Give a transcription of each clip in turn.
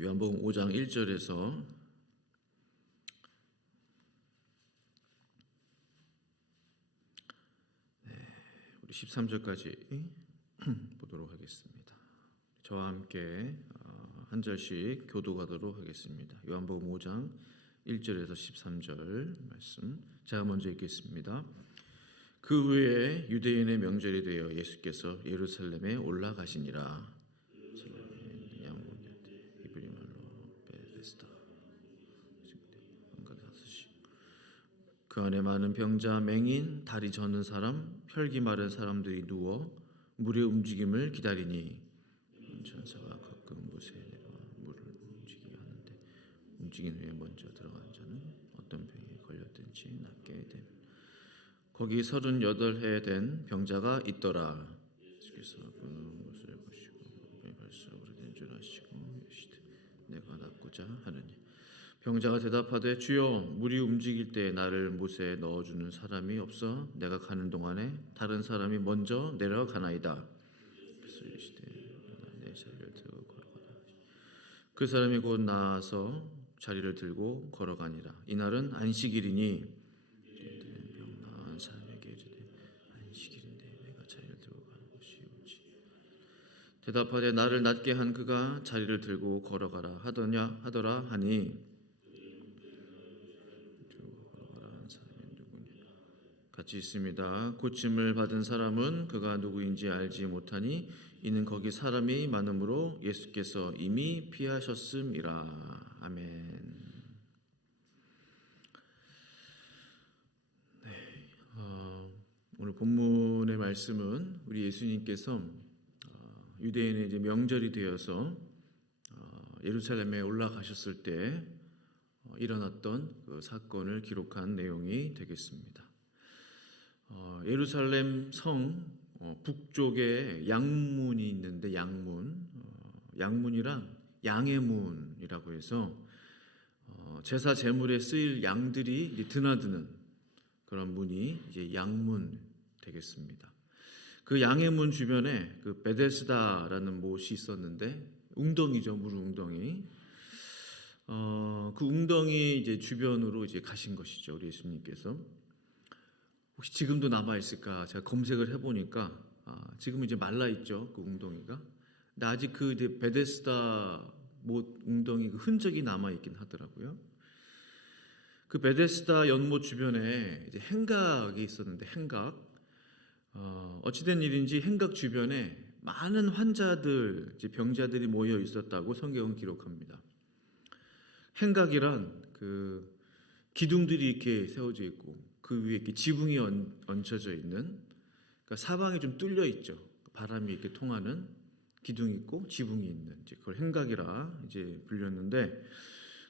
요한복음 5장 1절에서 우리 13절까지 보도록 하겠습니다. 저와 함께 한 절씩 교독하도록 하겠습니다. 요한복음 5장 1절에서 13절 말씀 제가 먼저 읽겠습니다. 그 후에 유대인의 명절이 되어 예수께서 예루살렘에 올라가시니라. 그 안에 많은 병자, 맹인, 다리 저는 사람, 혈기 마른 사람들이 누워 물의 움직임을 기다리니 천사가 가끔 못에 내려와 물을 움직이게 하는데 움직인 후에 먼저 들어간 자는 어떤 병에 걸렸든지 낫게 되며 거기 38해 된 병자가 있더라. 예수께서 그 모습을 보시고 벌써 오래된 줄 아시고 이르시되 내가 낫고자 하느니 병자가 대답하되 주여 물이 움직일 때 나를 못에 넣어주는 사람이 없어 내가 가는 동안에 다른 사람이 먼저 내려가나이다. 그래서 이르시되 내 자리를 들고 걸어가라. 그 사람이 곧 나아서 자리를 들고 걸어가니라. 이날은 안식일이니 병 나은 사람에게 이르되 안식일인데 내가 자리를 들고 가는 것이 옳지. 대답하되 나를 낫게 한 그가 자리를 들고 걸어가라 하더라 하니 같이 있습니다. 고침을 받은 사람은 그가 누구인지 알지 못하니 이는 거기 사람이 많음으로 예수께서 이미 피하셨음이라. 아멘. 네, 오늘 본문의 말씀은 우리 예수님께서 유대인의 이제 명절이 되어서 예루살렘에 올라가셨을 때 일어났던 그 사건을 기록한 내용이 되겠습니다. 예루살렘 성 북쪽에 양문이 있는데 양문이란 양의 문이라고 해서 제사 제물에 쓰일 양들이 드나드는 그런 문이 이제 양문 되겠습니다. 그 양의 문 주변에 그 베데스다라는 못이 있었는데 웅덩이죠, 물 웅덩이. 그 웅덩이 이제 주변으로 이제 가신 것이죠, 우리 예수님께서. 혹시 지금도 남아 있을까? 제가 검색을 해보니까 지금은 이제 말라 있죠, 그 웅덩이가. 근데 아직 그 이제 베데스다 못 웅덩이 그 흔적이 남아 있긴 하더라고요. 그 베데스다 연못 주변에 이제 행각이 있었는데 어찌된 일인지 행각 주변에 많은 환자들, 이제 병자들이 모여 있었다고 성경은 기록합니다. 행각이란 그 기둥들이 이렇게 세워져 있고 그 위에 이렇게 지붕이 얹혀져 있는, 그러니까 사방이 좀 뚫려 있죠. 바람이 이렇게 통하는 기둥이 있고 지붕이 있는, 이제 그걸 행각이라 이제 불렸는데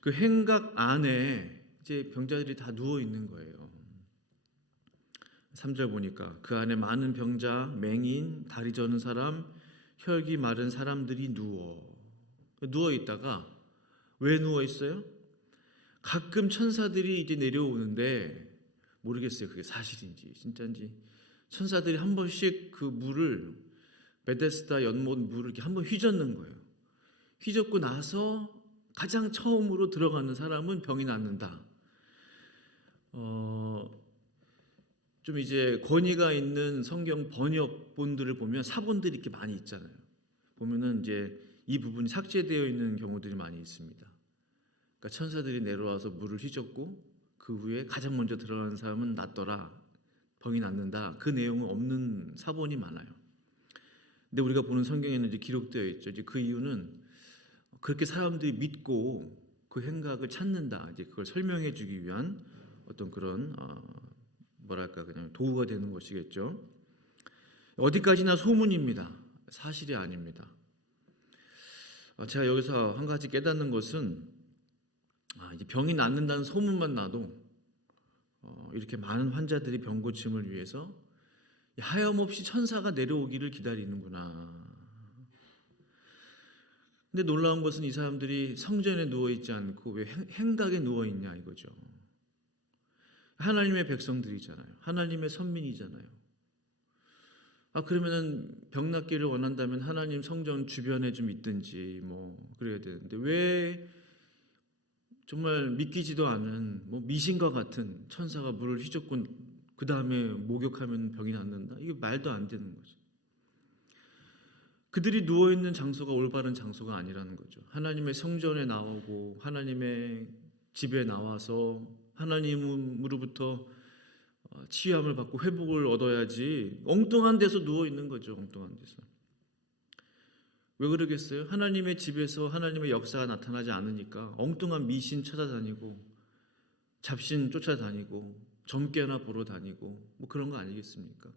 그 행각 안에 이제 병자들이 다 누워 있는 거예요. 3절 보니까 그 안에 많은 병자, 맹인, 다리 저는 사람, 혈기 마른 사람들이 누워 있다가 왜 누워 있어요? 가끔 천사들이 이제 내려오는데 모르겠어요. 그게 사실인지 진짜인지. 천사들이 한 번씩 그 물을, 베데스다 연못 물을 이렇게 한 번 휘젓는 거예요. 휘젓고 나서 가장 처음으로 들어가는 사람은 병이 낫는다. 좀 이제 권위가 있는 성경 번역본들을 보면 사본들이 이렇게 많이 있잖아요. 보면은 이제 이 부분이 삭제되어 있는 경우들이 많이 있습니다. 그러니까 천사들이 내려와서 물을 휘젓고 그 후에 가장 먼저 들어가는 사람은 낫더라, 병이 낫는다, 그 내용은 없는 사본이 많아요. 근데 우리가 보는 성경에는 이제 기록되어 있죠. 이제 그 이유는 그렇게 사람들이 믿고 그 행각을 찾는다, 이제 그걸 설명해 주기 위한 어떤 그런 그냥 도구가 되는 것이겠죠. 어디까지나 소문입니다. 사실이 아닙니다. 제가 여기서 한 가지 깨닫는 것은 이제 병이 낫는다는 소문만 나도 이렇게 많은 환자들이 병 고침을 위해서 하염없이 천사가 내려오기를 기다리는구나. 근데 놀라운 것은 이 사람들이 성전에 누워 있지 않고 왜 행각에 누워 있냐 이거죠. 하나님의 백성들이잖아요. 하나님의 선민이잖아요. 그러면은 병 낫기를 원한다면 하나님 성전 주변에 좀 있든지 뭐 그래야 되는데 왜 정말 믿기지도 않은 뭐 미신과 같은 천사가 물을 휘젓고 그 다음에 목욕하면 병이 낫는다? 이게 말도 안 되는 거죠. 그들이 누워 있는 장소가 올바른 장소가 아니라는 거죠. 하나님의 성전에 나오고 하나님의 집에 나와서 하나님으로부터 치유함을 받고 회복을 얻어야지 엉뚱한 데서 누워 있는 거죠. 엉뚱한 데서. 왜 그러겠어요? 하나님의 집에서 하나님의 역사가 나타나지 않으니까 엉뚱한 미신 찾아다니고 잡신 쫓아다니고 점괘나 보러 다니고 뭐 그런 거 아니겠습니까?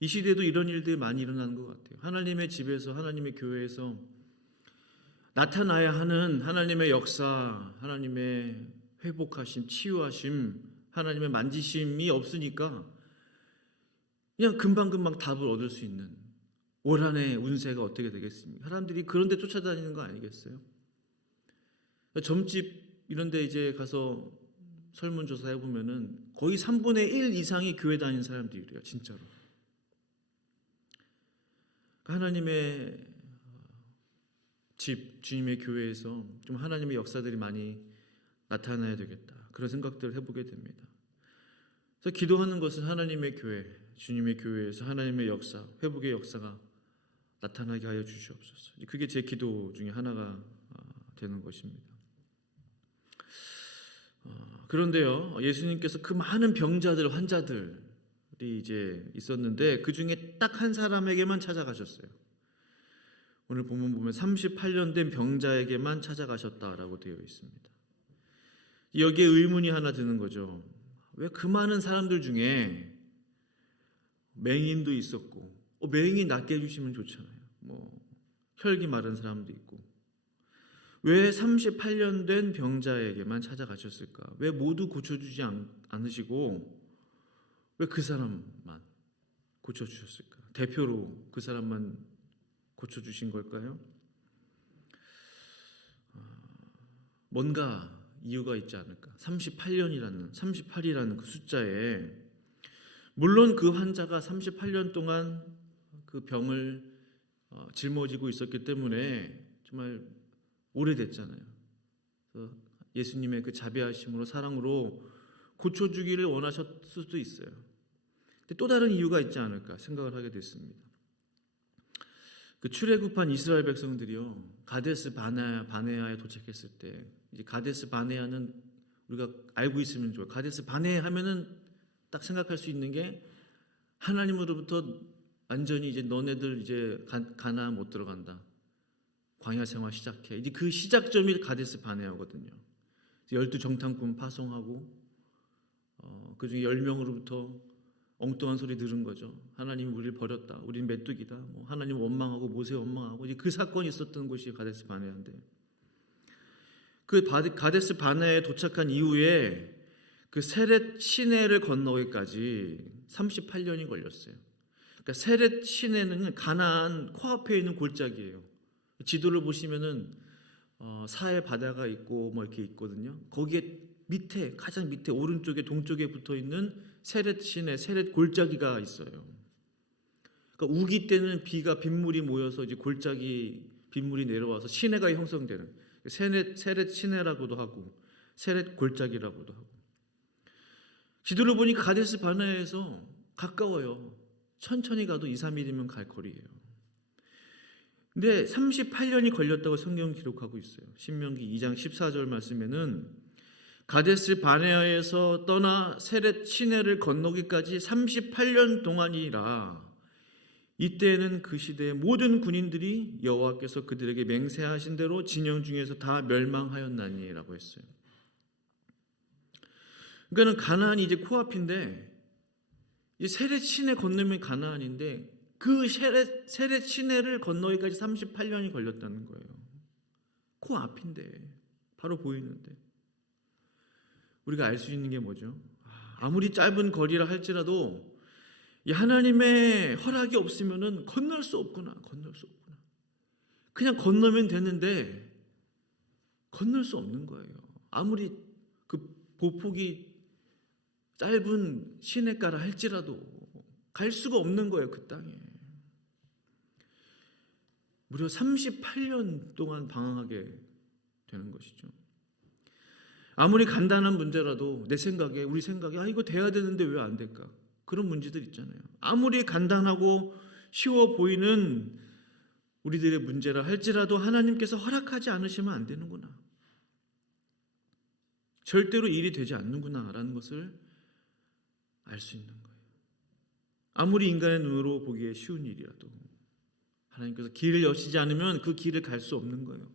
이 시대에도 이런 일들이 많이 일어나는 것 같아요. 하나님의 집에서 하나님의 교회에서 나타나야 하는 하나님의 역사, 하나님의 회복하심, 치유하심, 하나님의 만지심이 없으니까 그냥 금방금방 답을 얻을 수 있는 올 한 해 운세가 어떻게 되겠습니까? 사람들이 그런 데 쫓아다니는 거 아니겠어요? 점집 이런 데 이제 가서 설문조사 해보면은 거의 3분의 1 이상이 교회 다니는 사람들이래요. 진짜로. 하나님의 집, 주님의 교회에서 좀 하나님의 역사들이 많이 나타나야 되겠다. 그런 생각들을 해보게 됩니다. 그래서 기도하는 것은 하나님의 교회, 주님의 교회에서 하나님의 역사, 회복의 역사가 나타나게 하여 주시옵소서. 그게 제 기도 중에 하나가 되는 것입니다. 그런데요, 예수님께서 그 많은 병자들, 환자들이 이제 있었는데 그 중에 딱 한 사람에게만 찾아가셨어요. 오늘 본문 보면 38년 된 병자에게만 찾아가셨다라고 되어 있습니다. 여기에 의문이 하나 드는 거죠. 왜 그 많은 사람들 중에 맹인도 있었고, 맹인 낫게 해주시면 좋잖아요. 뭐 혈기 마른 사람도 있고, 왜 38년 된 병자에게만 찾아가셨을까? 왜 모두 고쳐주지 않으시고 왜 그 사람만 고쳐주셨을까? 대표로 그 사람만 고쳐주신 걸까요? 뭔가 이유가 있지 않을까? 38이라는 그 숫자에 물론 그 환자가 38년 동안 그 병을 짊어지고 있었기 때문에 정말 오래됐잖아요. 예수님의 그 자비하심으로 사랑으로 고쳐주기를 원하셨을 수도 있어요. 근데 또 다른 이유가 있지 않을까 생각을 하게 됐습니다. 그 출애굽한 이스라엘 백성들이요, 가데스 바네아에 도착했을 때, 이제 가데스 바네아는 우리가 알고 있으면 좋아요. 가데스 바네아 하면은 딱 생각할 수 있는 게 하나님으로부터 완전히 이제 너네들 이제 가나안 못 들어간다. 광야 생활 시작해. 이제 그 시작점이 가데스 바네아거든요. 12정탐꾼 파송하고 그 중에 10명으로부터 엉뚱한 소리 들은 거죠. 하나님이 우리를 버렸다. 우리는 메뚜기다. 뭐 하나님 원망하고 모세 원망하고 이제 그 사건이 있었던 곳이 가데스 바네아인데, 그 가데스 바네아에 도착한 이후에 그 세렛 시내를 건너기까지 38년이 걸렸어요. 그러니까 세렛 시내는 가나안 코앞에 있는 골짜기예요. 지도를 보시면은 사해 바다가 있고 뭐 이렇게 있거든요. 거기에 밑에 가장 밑에 오른쪽에 동쪽에 붙어 있는 세렛 시내, 세렛 골짜기가 있어요. 그러니까 우기 때는 빗물이 모여서 이제 골짜기 빗물이 내려와서 시내가 형성되는 세렛 시내라고도 하고 세렛 골짜기라고도 하고. 지도를 보니까 가데스 바네아에서 가까워요. 천천히 가도 2, 3일이면 갈 거리예요. 근데 38년이 걸렸다고 성경 기록하고 있어요. 신명기 2장 14절 말씀에는 가데스 바네아에서 떠나 세렛 시내를 건너기까지 38년 동안이라, 이때에는 그 시대의 모든 군인들이 여호와께서 그들에게 맹세하신 대로 진영 중에서 다 멸망하였나니라고 했어요. 그러니까는 가나안이 이제 코앞인데, 이 세렛 시내 건너면 가나안인데 그 세렛 시내를 건너기까지 38년이 걸렸다는 거예요. 코앞인데, 바로 보이는데. 우리가 알 수 있는 게 뭐죠? 아무리 짧은 거리라 할지라도 이 하나님의 허락이 없으면은 건널 수 없구나. 그냥 건너면 되는데 건널 수 없는 거예요. 아무리 그 보폭이 짧은 시내가라 할지라도 갈 수가 없는 거예요, 그 땅에. 무려 38년 동안 방황하게 되는 것이죠. 아무리 간단한 문제라도 내 생각에, 우리 생각에 이거 돼야 되는데 왜 안 될까? 그런 문제들 있잖아요. 아무리 간단하고 쉬워 보이는 우리들의 문제라 할지라도 하나님께서 허락하지 않으시면 안 되는구나. 절대로 일이 되지 않는구나라는 것을 알 수 있는 거예요. 아무리 인간의 눈으로 보기에 쉬운 일이라도 하나님께서 길을 여시지 않으면 그 길을 갈 수 없는 거예요.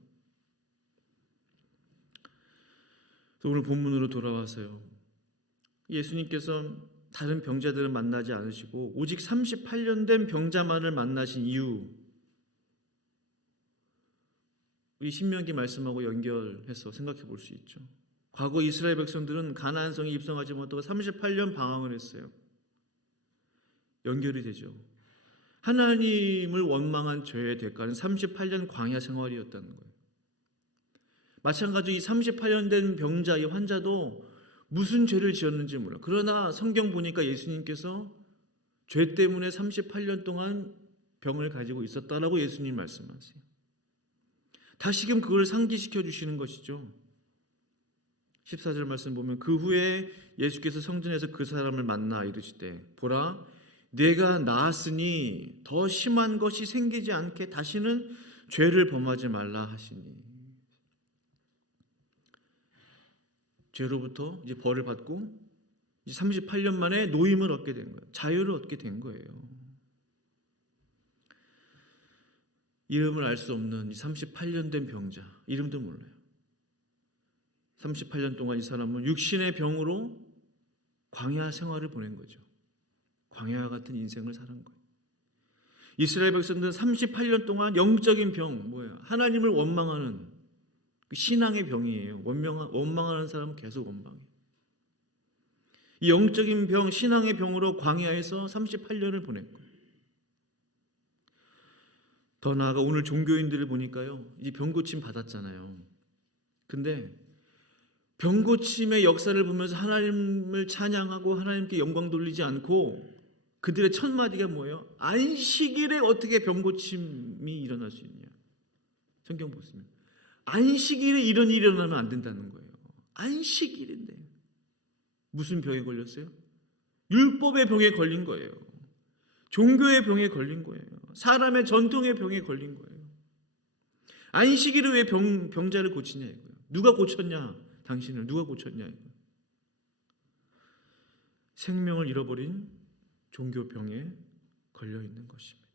오늘 본문으로 돌아와서요. 예수님께서 다른 병자들을 만나지 않으시고 오직 38년 된 병자만을 만나신 이유, 우리 신명기 말씀하고 연결해서 생각해 볼 수 있죠. 과거 이스라엘 백성들은 가나안 성에 입성하지 못하고 38년 방황을 했어요. 연결이 되죠. 하나님을 원망한 죄의 대가는 38년 광야 생활이었다는 거예요. 마찬가지로 이 38년 된 병자, 이 환자도 무슨 죄를 지었는지 몰라. 그러나 성경 보니까 예수님께서 죄 때문에 38년 동안 병을 가지고 있었다라고 예수님 말씀하세요. 다시금 그걸 상기시켜 주시는 것이죠. 14절 말씀 보면 그 후에 예수께서 성전에서 그 사람을 만나 이르시되 보라 내가 나았으니 더 심한 것이 생기지 않게 다시는 죄를 범하지 말라 하시니. 죄로부터 이제 벌을 받고 이제 38년 만에 노임을 얻게 된 거예요. 자유를 얻게 된 거예요. 이름을 알 수 없는 이 38년 된 병자, 이름도 몰라요. 38년 동안 이 사람은 육신의 병으로 광야 생활을 보낸 거죠. 광야와 같은 인생을 사는 거예요. 이스라엘 백성들은 38년 동안 영적인 병, 하나님을 원망하는 그 신앙의 병이에요. 원망하는 사람은 계속 원망해요. 이 영적인 병, 신앙의 병으로 광야에서 38년을 보낸 거예요. 더 나아가 오늘 종교인들을 보니까요, 이 병고침 받았잖아요. 근데 병고침의 역사를 보면서 하나님을 찬양하고 하나님께 영광 돌리지 않고 그들의 첫 마디가 뭐예요? 안식일에 어떻게 병고침이 일어날 수 있냐? 성경 보시면 안식일에 이런 일이 일어나면 안 된다는 거예요. 안식일인데 무슨 병에 걸렸어요? 율법의 병에 걸린 거예요. 종교의 병에 걸린 거예요. 사람의 전통의 병에 걸린 거예요. 안식일에 왜 병자를 고치냐 이거예요. 누가 고쳤냐? 당신을 누가 고쳤냐 이거예요. 생명을 잃어버린 종교병에 걸려 있는 것입니다.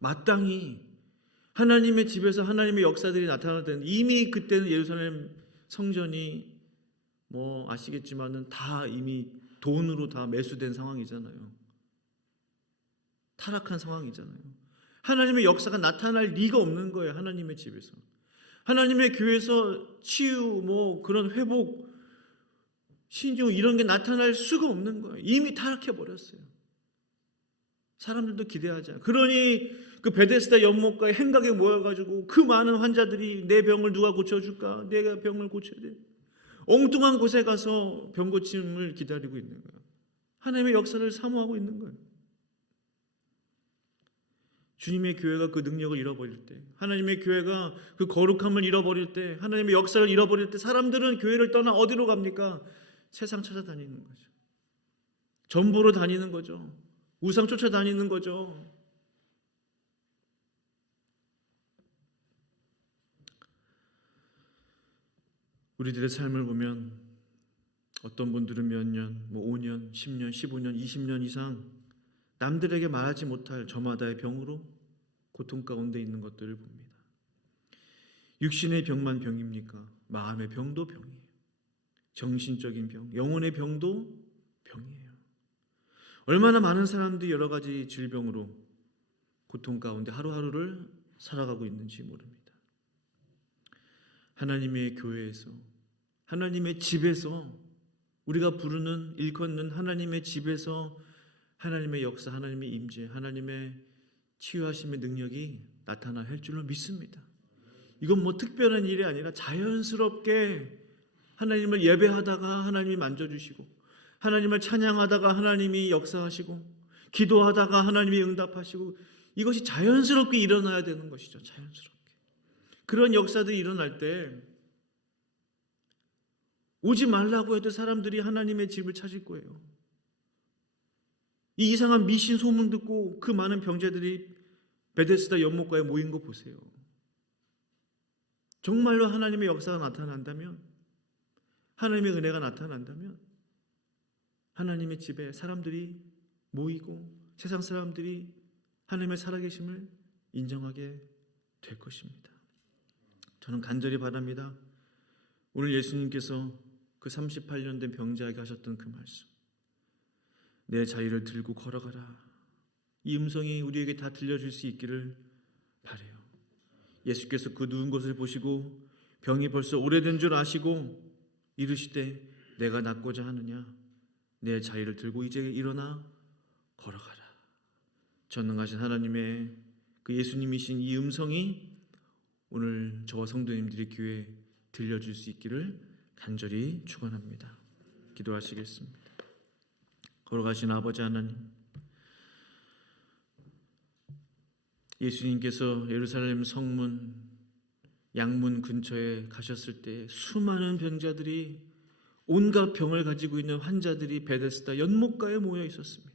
마땅히 하나님의 집에서 하나님의 역사들이 나타날 때는 이미 그때는 예루살렘 성전이 아시겠지만은 다 이미 돈으로 다 매수된 상황이잖아요. 타락한 상황이잖아요. 하나님의 역사가 나타날 리가 없는 거예요. 하나님의 집에서. 하나님의 교회에서 치유, 그런 회복, 신유 이런 게 나타날 수가 없는 거예요. 이미 타락해 버렸어요. 사람들도 기대하지 않아요. 그러니 그 베데스다 연못가에 행각에 모여가지고 그 많은 환자들이 내 병을 누가 고쳐줄까? 내가 병을 고쳐야 돼. 엉뚱한 곳에 가서 병 고침을 기다리고 있는 거예요. 하나님의 역사를 사모하고 있는 거예요. 주님의 교회가 그 능력을 잃어버릴 때, 하나님의 교회가 그 거룩함을 잃어버릴 때, 하나님의 역사를 잃어버릴 때 사람들은 교회를 떠나 어디로 갑니까? 세상 찾아다니는 거죠. 전보로 다니는 거죠. 우상 쫓아다니는 거죠. 우리들의 삶을 보면 어떤 분들은 몇 년, 5년, 10년, 15년, 20년 이상 남들에게 말하지 못할 저마다의 병으로 고통 가운데 있는 것들을 봅니다. 육신의 병만 병입니까? 마음의 병도 병이에요. 정신적인 병, 영혼의 병도 병이에요. 얼마나 많은 사람들이 여러 가지 질병으로 고통 가운데 하루하루를 살아가고 있는지 모릅니다. 하나님의 교회에서, 하나님의 집에서, 우리가 부르는 일컫는 하나님의 집에서 하나님의 역사, 하나님의 임재, 하나님의 치유하심의 능력이 나타나야 할 줄로 믿습니다. 이건 특별한 일이 아니라 자연스럽게 하나님을 예배하다가 하나님이 만져주시고, 하나님을 찬양하다가 하나님이 역사하시고, 기도하다가 하나님이 응답하시고 이것이 자연스럽게 일어나야 되는 것이죠. 자연스럽게. 그런 역사들이 일어날 때 오지 말라고 해도 사람들이 하나님의 집을 찾을 거예요. 이 이상한 미신 소문 듣고 그 많은 병자들이 베데스다 연못가에 모인 거 보세요. 정말로 하나님의 역사가 나타난다면, 하나님의 은혜가 나타난다면 하나님의 집에 사람들이 모이고 세상 사람들이 하나님의 살아계심을 인정하게 될 것입니다. 저는 간절히 바랍니다. 오늘 예수님께서 그 38년 된 병자에게 하셨던 그 말씀, 내 자리를 들고 걸어가라, 이 음성이 우리에게 다 들려줄 수 있기를 바라요. 예수께서 그 누운 것을 보시고 병이 벌써 오래된 줄 아시고 이르시되 내가 낫고자 하느냐, 내 자리를 들고 이제 일어나 걸어가라. 전능하신 하나님의 그 예수님이신 이 음성이 오늘 저와 성도님들의 귀에 들려줄 수 있기를 간절히 축원합니다. 기도하시겠습니다. 걸어가신 아버지 하나님, 예수님께서 예루살렘 성문 양문 근처에 가셨을 때 수많은 병자들이, 온갖 병을 가지고 있는 환자들이 베데스다 연못가에 모여 있었습니다.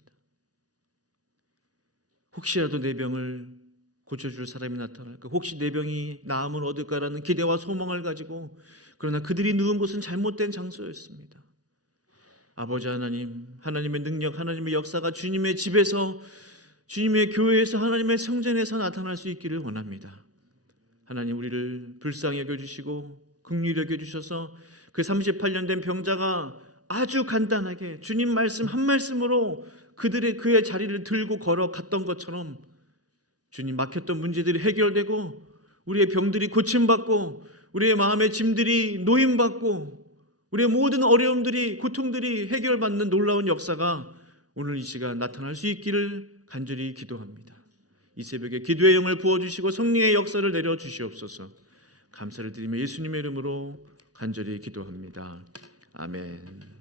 혹시라도 내 병을 고쳐줄 사람이 나타날까, 혹시 내 병이 나음을 얻을까라는 기대와 소망을 가지고, 그러나 그들이 누운 곳은 잘못된 장소였습니다. 아버지 하나님, 하나님의 능력, 하나님의 역사가 주님의 집에서, 주님의 교회에서, 하나님의 성전에서 나타날 수 있기를 원합니다. 하나님, 우리를 불쌍히 여겨주시고 긍휼히 여겨주셔서 그 38년 된 병자가 아주 간단하게 주님 말씀 한 말씀으로 그의 자리를 들고 걸어갔던 것처럼 주님, 막혔던 문제들이 해결되고 우리의 병들이 고침받고 우리의 마음의 짐들이 노임받고 우리의 모든 어려움들이, 고통들이 해결받는 놀라운 역사가 오늘 이 시간 나타날 수 있기를 간절히 기도합니다. 이 새벽에 기도의 영을 부어주시고 성령의 역사를 내려주시옵소서. 감사를 드리며 예수님의 이름으로 간절히 기도합니다. 아멘.